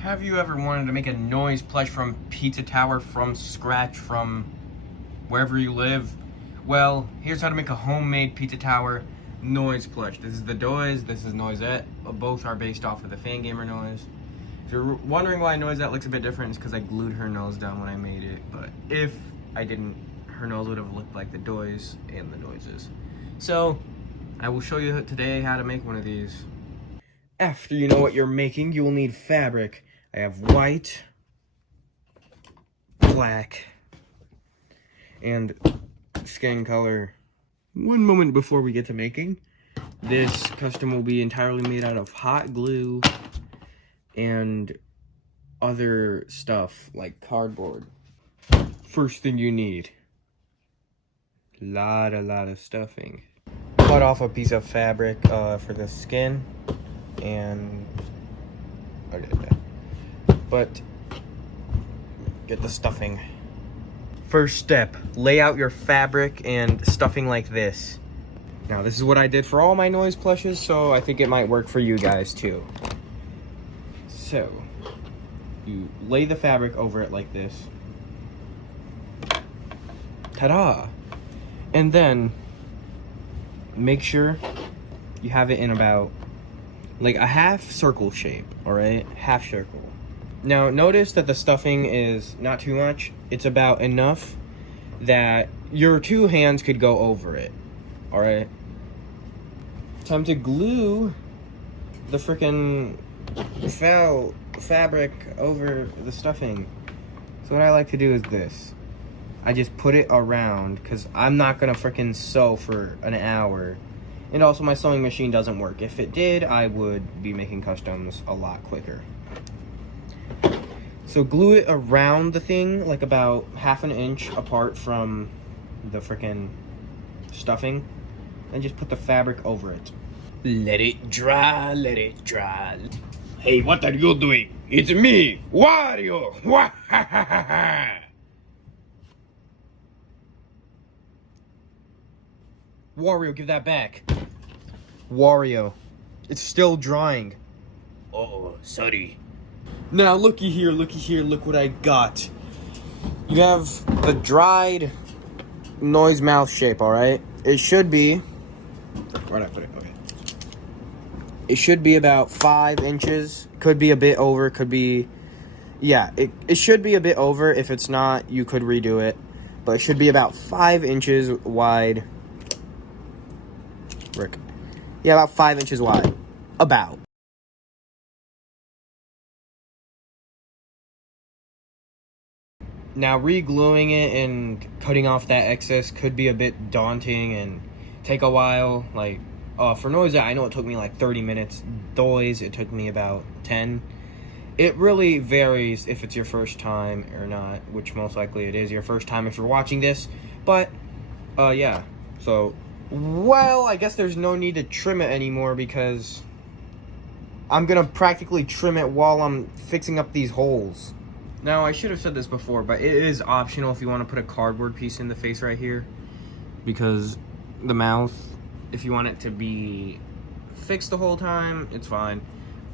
Have you ever wanted to make a noise plush from Pizza Tower from scratch from wherever you live? Well, here's how to make a homemade Pizza Tower noise plush. This is the Doise, this is Noisette. Both are based off of the Fangamer noise. If you're wondering why Noisette looks a bit different, it's because I glued her nose down when I made it. But if I didn't, her nose would have looked like the Doise and the Noises. So, I will show you today how to make one of these. After you know what you're making, you will need fabric. I have white, black, and skin color. One moment before we get to making, this custom will be entirely made out of hot glue and other stuff like cardboard. First thing you need, a lot of stuffing. Cut off a piece of fabric for the skin, and but get the stuffing. First step, lay out your fabric and stuffing like this. Now this is what I did for all my noise plushes, so I think it might work for you guys too. So you lay the fabric over it like this. Ta-da! And then make sure you have it in about like a half circle shape, all right? Half circle. Now notice that the stuffing is not too much. It's about enough that your two hands could go over it, all right? Time to glue the frickin' fabric over the stuffing. So what I like to do is this. I just put it around because I'm not gonna frickin' sew for an hour. And also my sewing machine doesn't work. If it did, I would be making customs a lot quicker. So glue it around the thing, like about half an inch apart from the frickin' stuffing. And just put the fabric over it. Let it dry, let it dry. Hey, what are you doing? It's me, Wario! Wario, give that back. Wario, it's still drying. Oh, sorry. Now, looky here, look what I got. You have the dried noise mouth shape, alright? It should be... Where'd I put it? Okay. It should be about 5 inches. Could be a bit over, could be... Yeah, it should be a bit over. If it's not, you could redo it. But it should be about 5 inches wide. Rick. Yeah, about 5 inches wide. About. Now, re-gluing it and cutting off that excess could be a bit daunting and take a while. Like, for Noisette, I know it took me like 30 minutes. Doise, it took me about 10. It really varies if it's your first time or not, which most likely it is your first time if you're watching this. But, yeah. So, well, I guess there's no need to trim it anymore because I'm gonna practically trim it while I'm fixing up these holes. Now, I should have said this before, but it is optional if you want to put a cardboard piece in the face right here. Because the mouth, if you want it to be fixed the whole time, it's fine.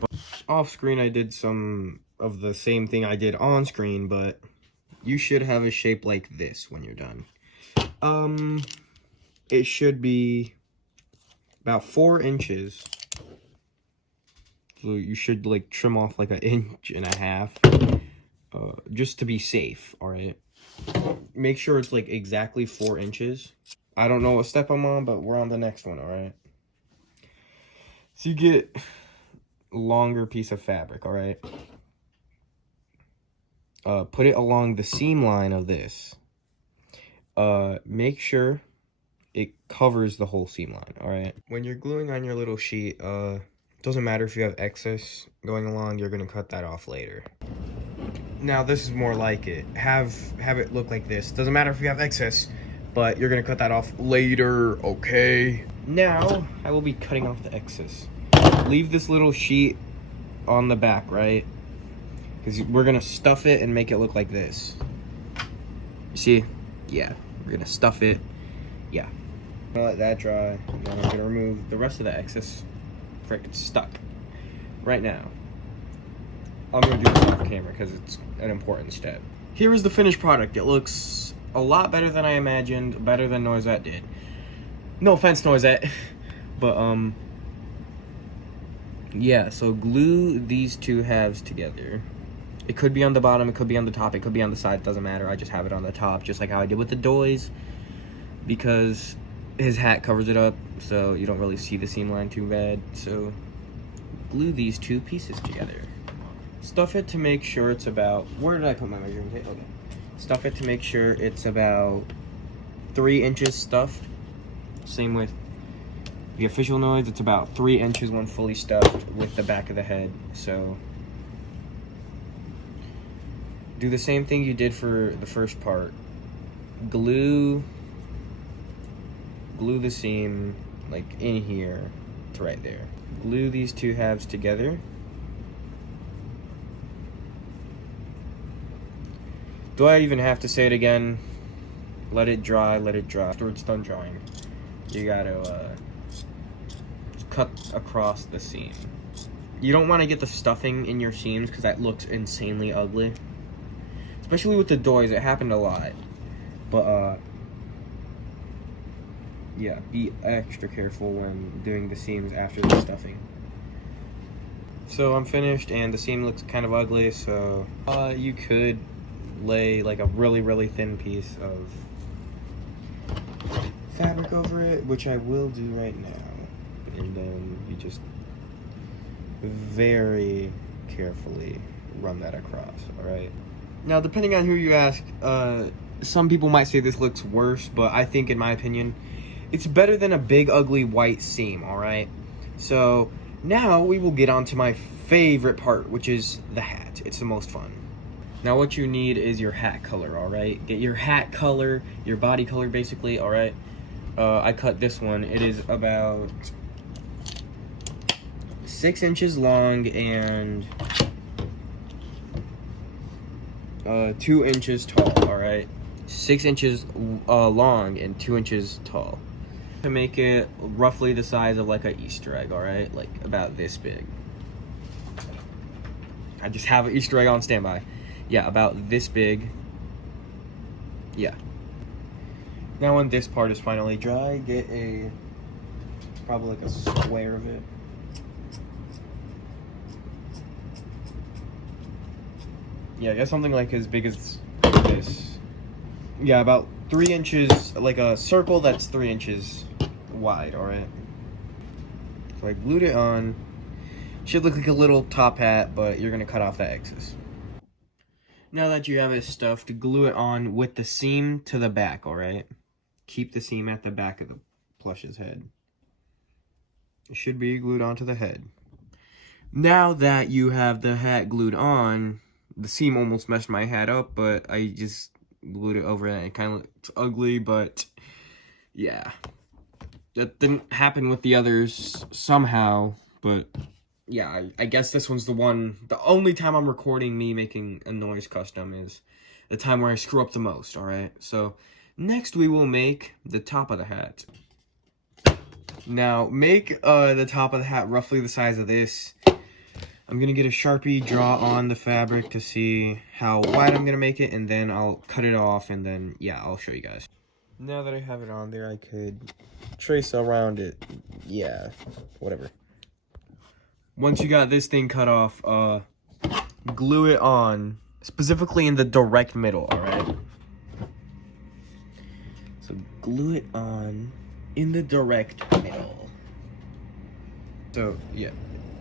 But off screen, I did some of the same thing I did on screen, but you should have a shape like this when you're done. It should be about 4 inches. So you should like trim off like 1.5 inches. Just to be safe, alright? Make sure it's like exactly 4 inches. I don't know what step I'm on, but we're on the next one, alright? So you get a longer piece of fabric, alright? Put it along the seam line of this. Make sure it covers the whole seam line, alright? When you're gluing on your little sheet, doesn't matter if you have excess going along, you're gonna cut that off later. Now this is more like it. Have it look like this. Doesn't matter if you have excess, but you're gonna cut that off later, okay? Now, I will be cutting off the excess. Leave this little sheet on the back, right? Because we're gonna stuff it and make it look like this. You see? Yeah, we're gonna stuff it. Yeah. I'm gonna let that dry, and then I'm gonna remove the rest of the excess. Frick, it's stuck right now. I'm gonna do this off camera because it's an important step. Here is the finished product. It looks a lot better than I imagined, better than Noisette did. No offense, Noisette, but yeah, so glue these two halves together. It could be on the bottom, it could be on the top, it could be on the side, it doesn't matter. I just have it on the top, just like how I did with the D.I.Y, because his hat covers it up, so you don't really see the seam line too bad. So glue these two pieces together. Stuff it to make sure it's about, where did I put my measuring tape? Okay. Stuff it to make sure it's about 3 inches stuffed. Same with the official Noise, it's about 3 inches when fully stuffed with the back of the head. So do the same thing you did for the first part. Glue the seam like in here to right there. Glue these two halves together. Do I even have to say it again? Let it dry, let it dry. After it's done drying, you gotta cut across the seam. You don't want to get the stuffing in your seams because that looks insanely ugly. Especially with the D.I.Y, it happened a lot. But yeah, be extra careful when doing the seams after the stuffing. So I'm finished and the seam looks kind of ugly, so you could lay like a really thin piece of fabric over it, which I will do right now. And then you just very carefully run that across, alright? Now, depending on who you ask, some people might say this looks worse, but I think, in my opinion, it's better than a big, ugly white seam, alright? So, now we will get on to my favorite part, which is the hat. It's the most fun. Now, what you need is your hat color, alright? Get your hat color, your body color, basically, alright? I cut this one. It is about 6 inches long and 2 inches tall, alright? 6 inches long and 2 inches tall. To make it roughly the size of like an Easter egg, alright? Like about this big. I just have an Easter egg on standby. Yeah, about this big. Yeah. Now when this part is finally dry, get probably like a square of it. Yeah, get something like as big as this. Yeah, about 3 inches, like a circle that's 3 inches wide, alright? So I glued it on. Should look like a little top hat, but you're gonna cut off that excess. Now that you have it stuffed, glue it on with the seam to the back, alright? Keep the seam at the back of the plush's head. It should be glued onto the head. Now that you have the hat glued on, the seam almost messed my hat up, but I just glued it over and it kind of looked ugly, but yeah. That didn't happen with the others somehow, but yeah, I guess this one's the only time I'm recording me making a Noise custom is the time where I screw up the most, alright? So, next we will make the top of the hat. Now, make the top of the hat roughly the size of this. I'm going to get a Sharpie, draw on the fabric to see how wide I'm going to make it, and then I'll cut it off, and then, yeah, I'll show you guys. Now that I have it on there, I could trace around it. Yeah, whatever. Once you got this thing cut off, glue it on, specifically in the direct middle, alright? So glue it on in the direct middle. So, yeah.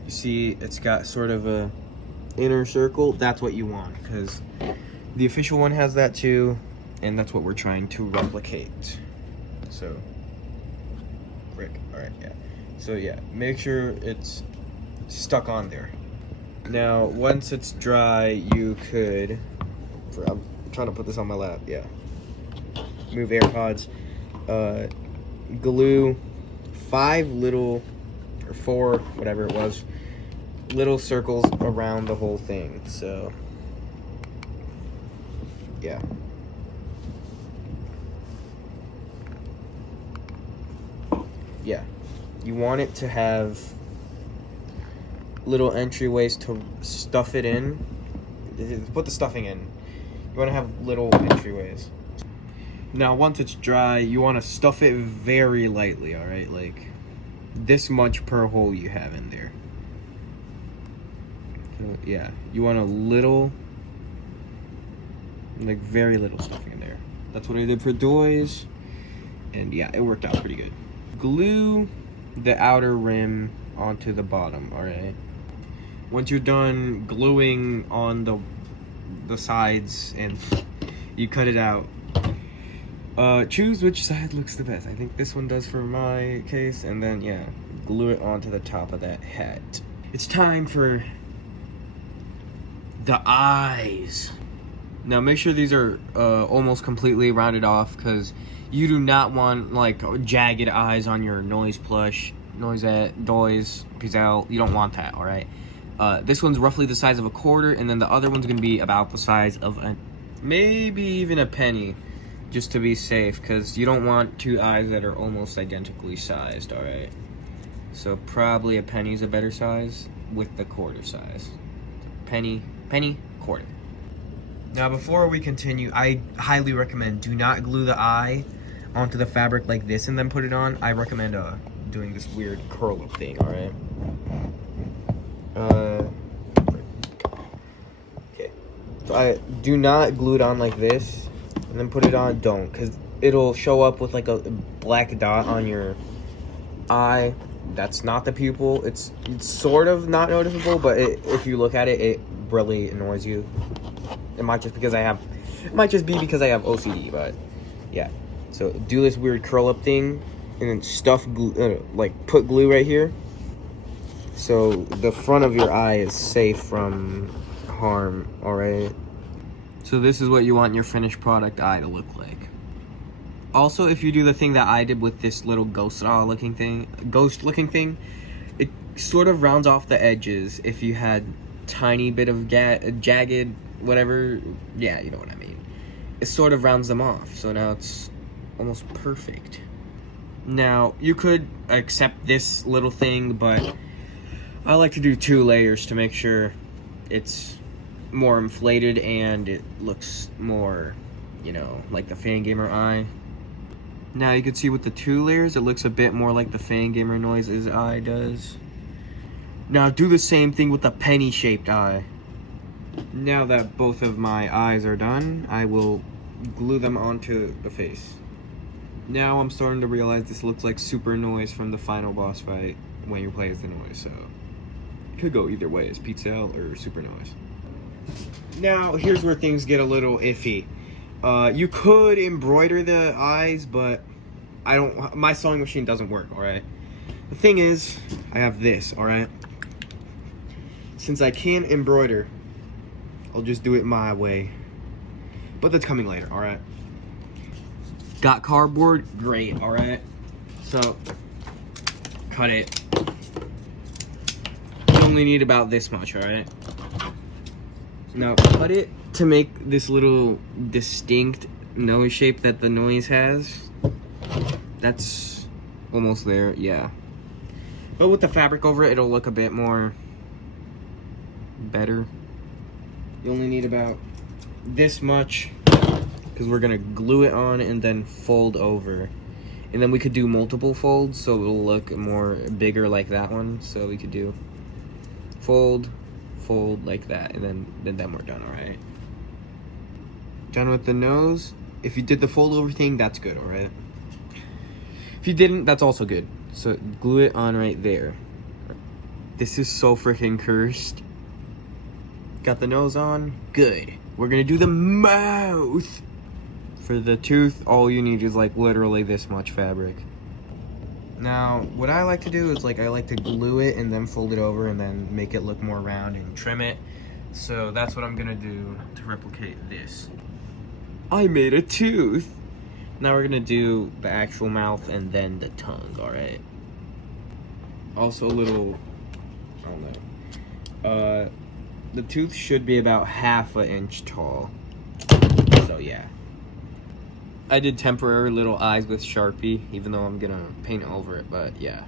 You see, it's got sort of a inner circle. That's what you want, because the official one has that too, and that's what we're trying to replicate. So, frick. Alright, yeah. So, yeah, make sure it's stuck on there. Now, once it's dry, you could... I'm trying to put this on my lap, yeah. Move AirPods. Glue 5 little, or 4, whatever it was, little circles around the whole thing. So, yeah. Yeah. You want it to have little entryways to stuff it in. Put the stuffing in. You want to have little entryways. Now, once it's dry, you want to stuff it very lightly, all right? Like this much per hole you have in there. So, yeah, you want a little, like very little stuffing in there. That's what I did for D.I.Ys, and yeah, it worked out pretty good. Glue the outer rim onto the bottom, all right? Once you're done gluing on the sides and you cut it out, choose which side looks the best. I think this one does for my case, and then yeah, glue it onto the top of that hat. It's time for the eyes. Now make sure these are almost completely rounded off, because you do not want like jagged eyes on your noise plush, noisette, D.I.Ys, Pizel. You don't want that, all right? This one's roughly the size of a quarter, and then the other one's gonna be about the size of maybe even a penny, just to be safe, because you don't want two eyes that are almost identically sized, all right? So probably a penny's a better size with the quarter size. Penny, quarter. Now before we continue, I highly recommend do not glue the eye onto the fabric like this and then put it on. I recommend doing this weird curl up thing, all right? Okay. So I do not glue it on like this and then put it on. Don't, because it'll show up with like a black dot on your eye. That's not the pupil. It's sort of not noticeable, but if you look at it, it really annoys you. It might just be because I have OCD, but yeah. So do this weird curl up thing, and then stuff glue, like put glue right here, so the front of your eye is safe from harm. All right. So this is what you want your finished product eye to look like. Also, if you do the thing that I did with this little ghost looking thing, it sort of rounds off the edges. If you had tiny bit of jagged whatever, yeah, you know what I mean. It sort of rounds them off, so now it's almost perfect. Now, you could accept this little thing, but I like to do 2 layers to make sure it's more inflated and it looks more, you know, like the Fangamer eye. Now you can see with the 2 layers, it looks a bit more like the Fangamer Noise's eye does. Now do the same thing with the penny-shaped eye. Now that both of my eyes are done, I will glue them onto the face. Now I'm starting to realize this looks like Super Noise from the final boss fight when you play as the Noise, so it could go either way, as Pizel or Super Noise. Now here's where things get a little iffy. You could embroider the eyes, but my sewing machine doesn't work, alright? The thing is, I have this, alright? Since I can't embroider, I'll just do it my way. But that's coming later, alright? Got cardboard? Great, alright? So, cut it. You only need about this much, alright? Now, cut it to make this little distinct nose shape that the Noise has. That's almost there, yeah. But with the fabric over it, it'll look a bit more better. You only need about this much, because we're gonna glue it on and then fold over. And then we could do multiple folds, so it'll look more bigger like that one. So we could do fold like that, and then we're done, alright? Done with the nose. If you did the fold over thing, that's good, alright? If you didn't, that's also good. So glue it on right there. This is so freaking cursed. Got the nose on, good. We're gonna do the mouth. For the tooth, all you need is like literally this much fabric. Now, what I like to do is I like to glue it and then fold it over and then make it look more round and trim it. So that's what I'm gonna do to replicate this. I made a tooth. Now we're gonna do the actual mouth and then the tongue, all right? Also a little, I don't know. The tooth should be about ½ an inch tall. So yeah. I did temporary little eyes with Sharpie, even though I'm gonna paint over it, but yeah.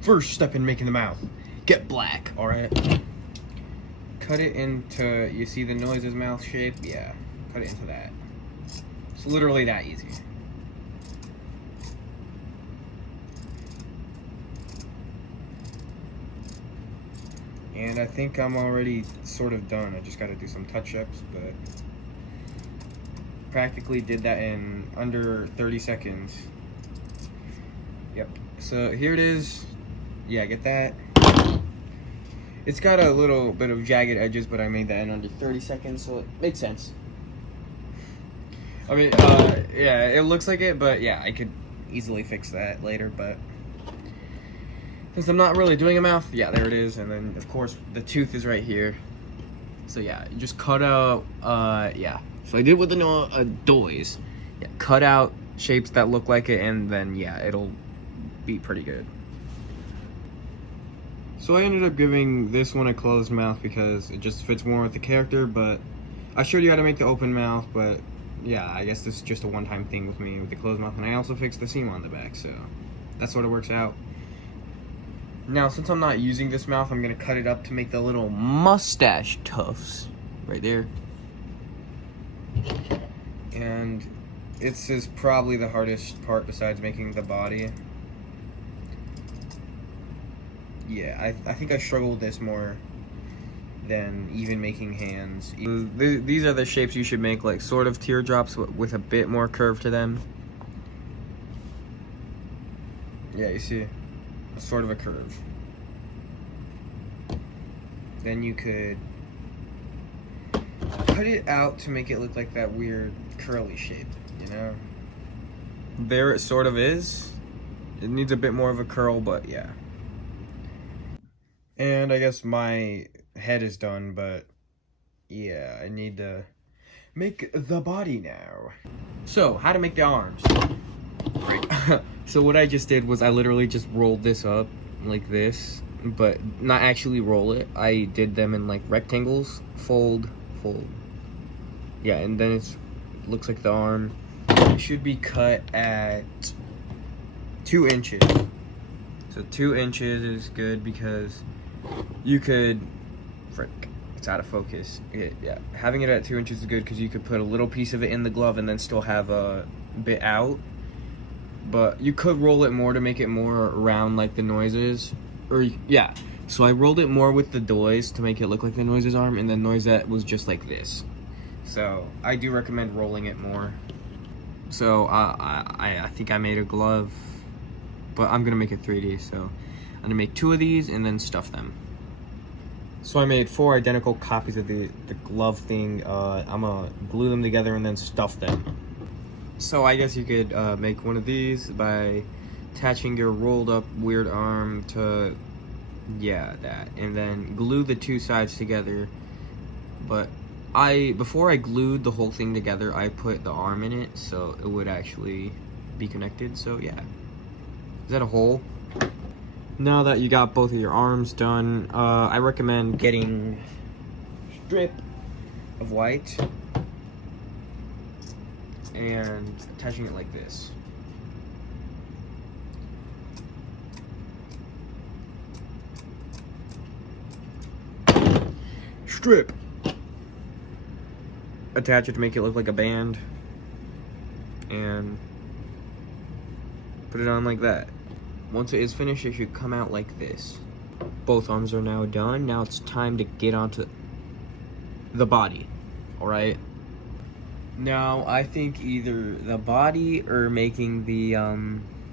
First step in making the mouth. get black, alright? Cut it into, you see the noise's mouth shape? Yeah, cut it into that. It's literally that easy. And I think I'm already sort of done. I just gotta do some touch-ups, but practically did that in under 30 seconds. Yep, so here it is. Yeah, get that. It's got a little bit of jagged edges, but I made that in under 30 seconds, so it makes sense. I mean, yeah, it looks like it, but yeah, I could easily fix that later, but since I'm not really doing a mouth, yeah, there it is. And then, of course, the tooth is right here. So yeah, you just cut out, yeah. So I did with the D.I.Ys. Yeah, cut out shapes that look like it, and then, yeah, it'll be pretty good. So I ended up giving this one a closed mouth because it just fits more with the character, but I showed you how to make the open mouth, but yeah, I guess this is just a one-time thing with me with the closed mouth, and I also fixed the seam on the back, so that sort of works out. Now, since I'm not using this mouth, I'm gonna cut it up to make the little mustache tufts right there. And this is probably the hardest part besides making the body. Yeah, I think I struggled with this more than even making hands. These are the shapes you should make, like sort of teardrops with a bit more curve to them. Yeah, you see, sort of a curve. Then you could cut it out to make it look like that weird curly shape, you know? There it sort of is. It needs a bit more of a curl, but yeah. And I guess my head is done, but yeah, I need to make the body now. So, how to make the arms. Right. So what I just did was I literally just rolled this up like this, but not actually roll it. I did them in like rectangles, fold, fold. Yeah, and then it looks like the arm. It should be cut at 2 inches. So 2 inches is good because you could, frick, it's out of focus. Yeah, having it at 2 inches is good because you could put a little piece of it in the glove and then still have a bit out. But you could roll it more to make it more round like the noises. Or, yeah. So I rolled it more with the D.I.Ys to make it look like the noises arm, and then Noisette was just like this. So I do recommend rolling it more. So I think I made a glove, but I'm gonna make it 3D. So I'm gonna make 2 of these and then stuff them. So I made 4 identical copies of the glove thing. I'm gonna glue them together and then stuff them. So I guess you could make one of these by attaching your rolled up weird arm to, yeah, that, and then glue the 2 sides together. But before I glued the whole thing together, I put the arm in it so it would actually be connected. So yeah, is that a hole? Now that you got both of your arms done, I recommend getting a strip of white and attaching it like this. Strip. Attach it to make it look like a band. And put it on like that. Once it is finished, it should come out like this. Both arms are now done. Now it's time to get onto the body. Alright? Now, I think either the body or making the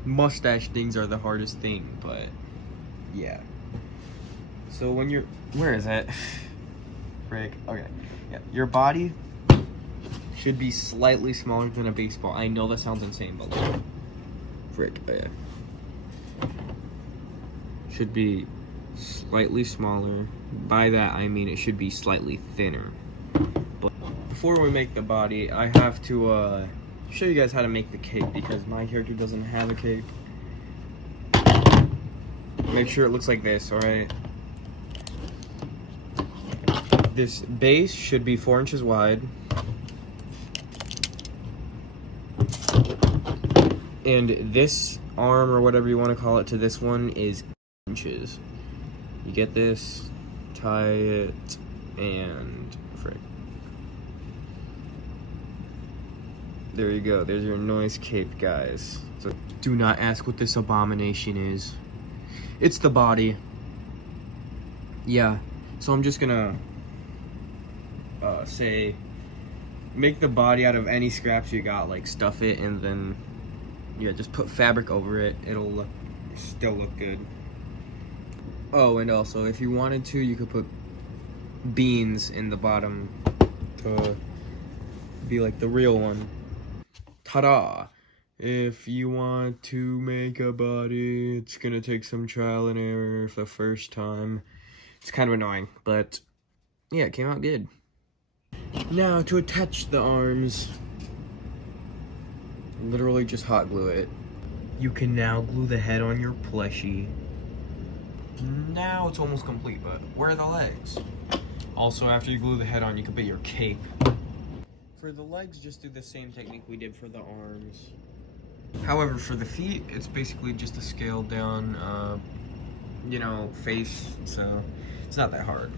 mustache things are the hardest thing, but yeah. So when you're, where is it? Frick, okay. Yeah, your body should be slightly smaller than a baseball. I know that sounds insane, but like, frick, yeah. Should be slightly smaller. By that, I mean it should be slightly thinner. But before we make the body, I have to show you guys how to make the cape because my character doesn't have a cape. Make sure it looks like this, alright? This base should be 4 inches wide. And this arm, or whatever you want to call it, to this one is inches. You get this, tie it, and frick. There you go. There's your noise cape, guys. So do not ask what this abomination is. It's the body. Yeah. So I'm just gonna say, make the body out of any scraps you got, like stuff it, and then yeah, just put fabric over it. It'll still look good. Oh, and also, if you wanted to, you could put beans in the bottom to be like the real one. Ta-da! If you want to make a body, it's gonna take some trial and error for the first time. It's kind of annoying, but yeah, it came out good. Now, to attach the arms, literally just hot glue it. You can now glue the head on your plushie. Now it's almost complete, but where are the legs? Also, after you glue the head on, you can put your cape. For the legs, just do the same technique we did for the arms. However, for the feet, it's basically just a scaled down, face, so it's not that hard.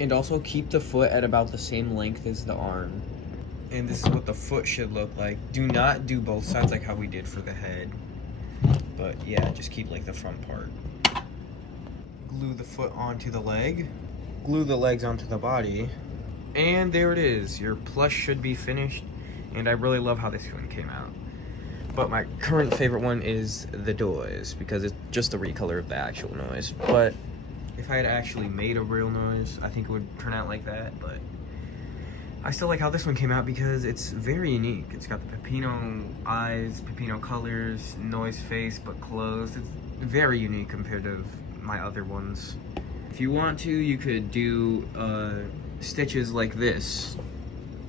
And also keep the foot at about the same length as the arm. And this is what the foot should look like. Do not do both sides like how we did for the head. But yeah, just keep like the front part. Glue the foot onto the leg. Glue the legs onto the body. And there it is. Your plush should be finished. And I really love how this one came out. But my current favorite one is the noise, because it's just the recolor of the actual noise. But if I had actually made a real noise, I think it would turn out like that. But I still like how this one came out because it's very unique. It's got the Pepino eyes, Pepino colors, noise face, but closed. It's very unique compared to my other ones. If you want to, you could do stitches like this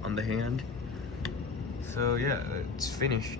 on the hand. So yeah, it's finished.